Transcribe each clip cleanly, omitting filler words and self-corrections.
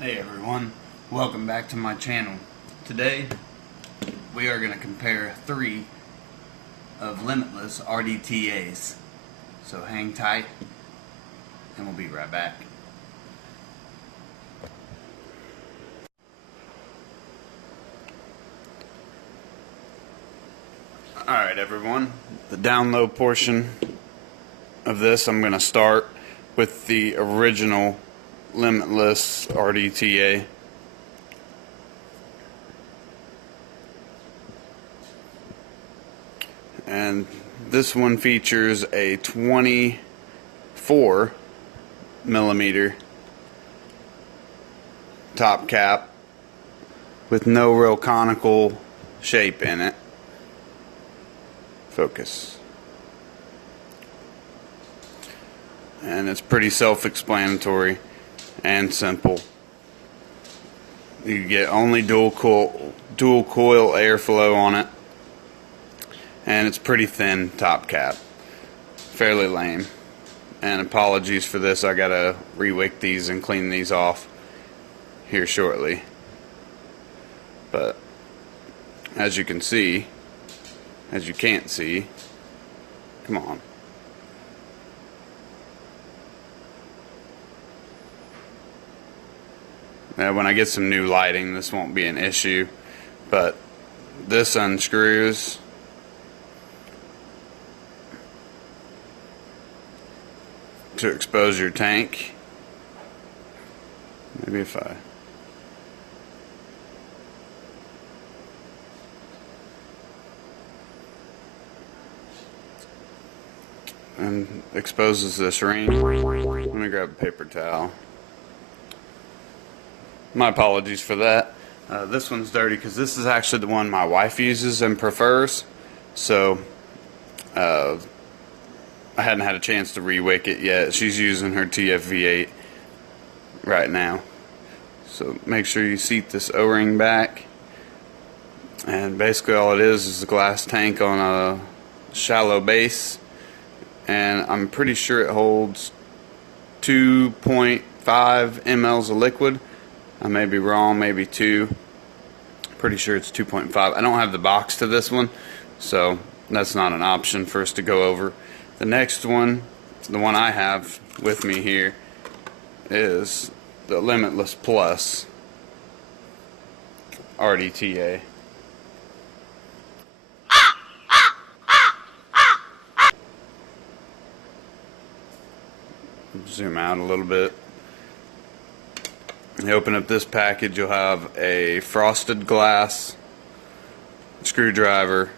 Hey everyone, welcome back to my channel. Today we are going to compare 3 of Limitless RDTAs. So hang tight and we'll be right back. Alright everyone, the download portion of this, I'm going to start with the original Limitless Rdta. And this one features a 24 millimeter top cap with no real conical shape in it. Focus. And it's pretty self-explanatory and simple. You get only dual coil airflow on it, and it's pretty thin top cap, fairly lame. And apologies for this, I gotta re-wick these and clean these off here shortly. But as you can see, as you can't see, come on. Now, when I get some new lighting, this won't be an issue, but this unscrews. To expose your tank. Maybe if I and exposes this ring. Let me grab a paper towel. My apologies for that. This one's dirty because this is actually the one my wife uses and prefers. So I hadn't had a chance to re-wick it yet. She's using her TFV8 right now. So make sure you seat this O-ring back. And basically all it is a glass tank on a shallow base. And I'm pretty sure it holds 2.5 mLs of liquid. I may be wrong, maybe 2. Pretty sure it's 2.5. I don't have the box to this one, so that's not an option for us to go over. The next one, the one I have with me here, is the Limitless Plus Rdta. Zoom out a little bit. You open up this package, you'll have a frosted glass, screwdriver,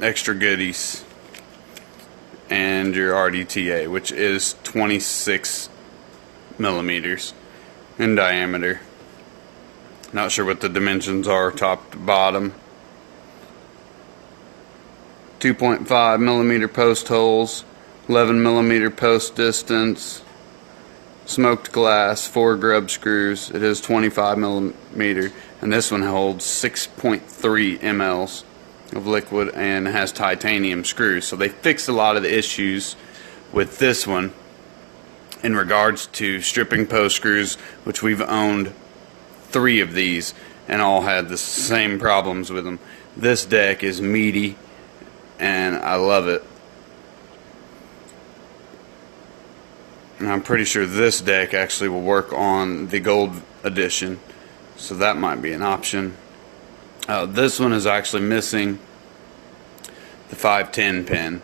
extra goodies, and your Rdta, which is 26 millimeters in diameter. Not sure what the dimensions are top to bottom. 2.5 millimeter post holes, 11 millimeter post distance, smoked glass, 4 grub screws. It is 25 millimeter, and this one holds 6.3 mLs of liquid and has titanium screws. So they fixed a lot of the issues with this one in regards to stripping post screws, which we've owned 3 of these and all had the same problems with them. This deck is meaty and I love it. And I'm pretty sure this deck actually will work on the gold edition, so that might be an option. This one is actually missing the 510 pin,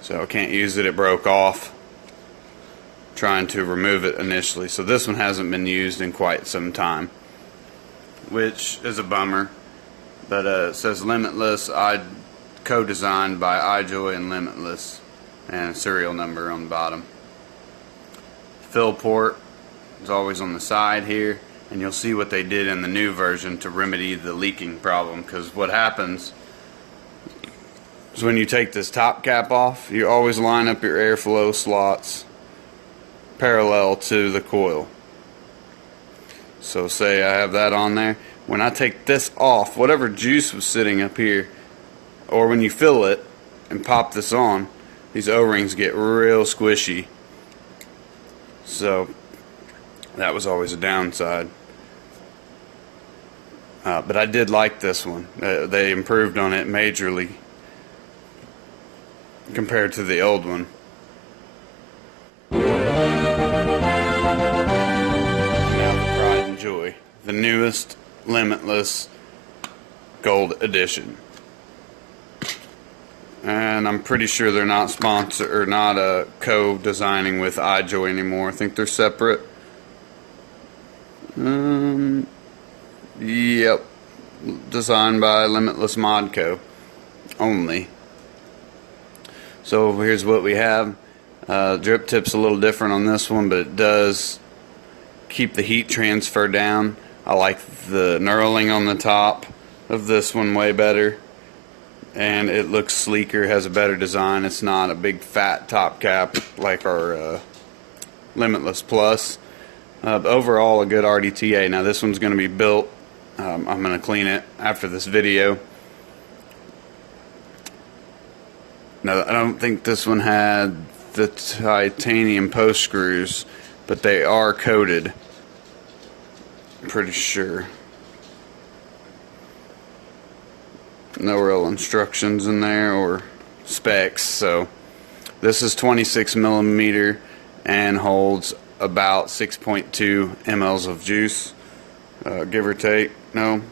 so I can't use it. It broke off trying to remove it initially, so this one hasn't been used in quite some time, which is a bummer. But it says Limitless, co-designed by Ijoy and Limitless, and a serial number on the bottom. Fill port is always on the side here, and you'll see what they did in the new version to remedy the leaking problem, because what happens is when you take this top cap off, you always line up your airflow slots parallel to the coil. So say I have that on there. When I take this off, whatever juice was sitting up here, or when you fill it and pop this on, these O-rings get real squishy. So That was always a downside. But I did like this one. They improved on it majorly compared to the old one. Now the Pride and Joy, the newest Limitless Gold Edition. And I'm pretty sure they're not sponsored or not co-designing with Ijoy anymore. I think they're separate. Yep. Designed by Limitless Mod Co. only. So here's what we have. Drip tip's a little different on this one, but it does keep the heat transfer down. I like the knurling on the top of this one way better, and it looks sleeker, has a better design. It's not a big fat top cap like our Limitless Plus. But overall, a good Rdta. Now this one's going to be built. I'm going to clean it after this video. Now, I don't think this one had the titanium post screws, but they are coated. I'm pretty sure. No real instructions in there or specs. So this is 26 millimeter and holds about 6.2 mLs of juice, give or take. No,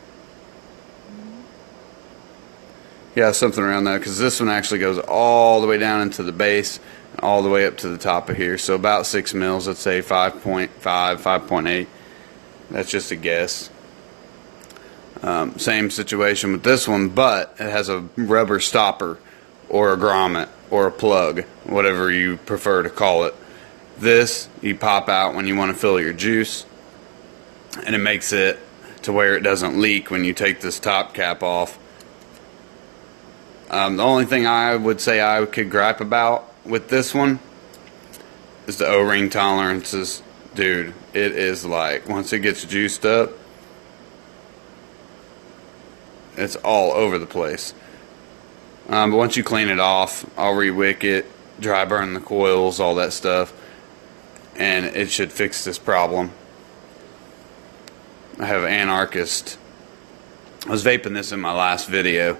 yeah, something around that, because this one actually goes all the way down into the base, all the way up to the top of here. So about 6 mils, let's say 5.5, 5.8. That's just a guess. Same situation with this one, but it has a rubber stopper or a grommet or a plug, whatever you prefer to call it. This you pop out when you want to fill your juice, and it makes it to where it doesn't leak when you take this top cap off. The only thing I would say I could gripe about with this one is the O-ring tolerances. Dude, it is like, once it gets juiced up, it's all over the place. But once you clean it off, I'll re-wick it, dry burn the coils, all that stuff, and it should fix this problem. I have Anarchist. I was vaping this in my last video.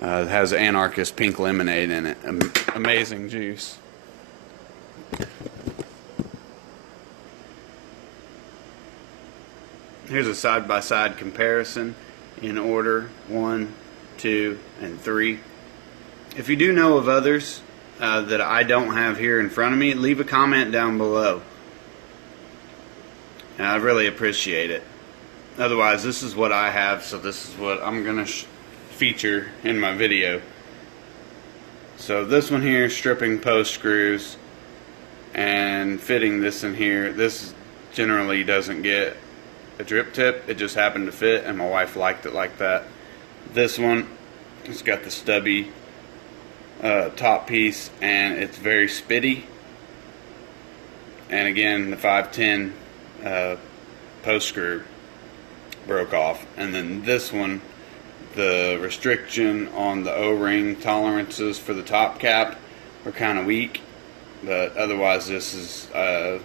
It has Anarchist pink lemonade in it. Amazing juice. Here's a side-by-side comparison in order 1, 2, and 3. If you do know of others that I don't have here in front of me, leave a comment down below. And I really appreciate it. Otherwise, this is what I have, so this is what I'm going to feature in my video. So this one here, stripping post screws and fitting this in here. This generally doesn't get a drip tip. It just happened to fit, and my wife liked it like that. This one, it's got the stubby top piece, and it's very spitty. And again, the 510 post screw broke off. And then this one, the restriction on the O-ring tolerances for the top cap are kind of weak, but otherwise this is a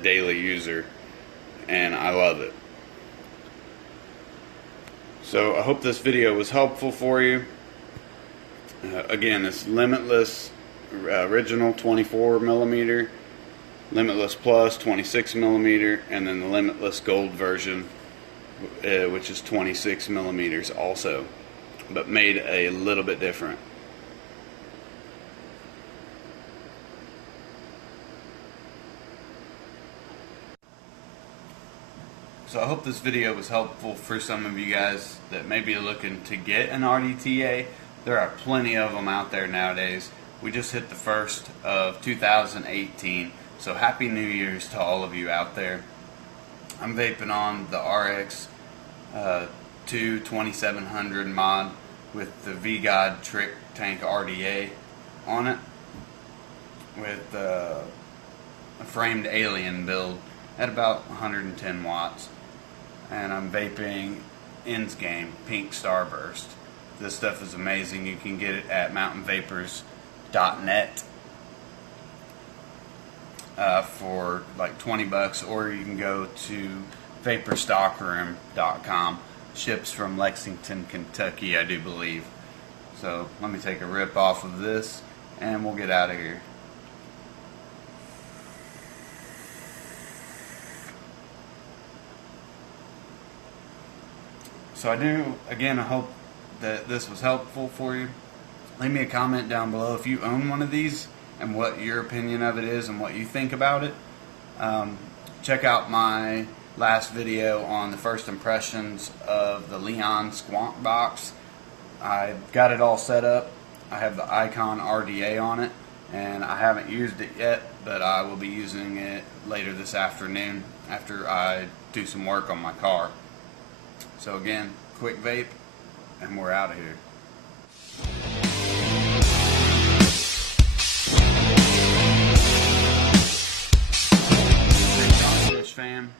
daily user, and I love it. So I hope this video was helpful for you. Again, it's Limitless original 24 millimeter, Limitless Plus 26 millimeter, and then the Limitless Gold version, which is 26 millimeters also, but made a little bit different. So I hope this video was helpful for some of you guys that may be looking to get an Rdta. There are plenty of them out there nowadays. We just hit the 1st of 2018, so Happy New Year's to all of you out there. I'm vaping on the RX 2700 mod with the V-God Trick Tank RDA on it, with a framed alien build at about 110 watts. And I'm vaping Ends Game Pink Starburst. This stuff is amazing. You can get it at mountainvapors.net. for like 20 bucks, or you can go to vaporstockroom.com. Ships from Lexington, Kentucky, I do believe. So let me take a rip off of this and we'll get out of here. So I hope that this was helpful for you. Leave me a comment down below if you own one of these and what your opinion of it is and what you think about it. Check out my last video on the first impressions of the Leon Squonk box. I got it all set up. I have the Icon Rdta on it, and I haven't used it yet, but I will be using it later this afternoon after I do some work on my car. So again, quick vape, and we're out of here. Fam.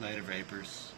Later, vapors.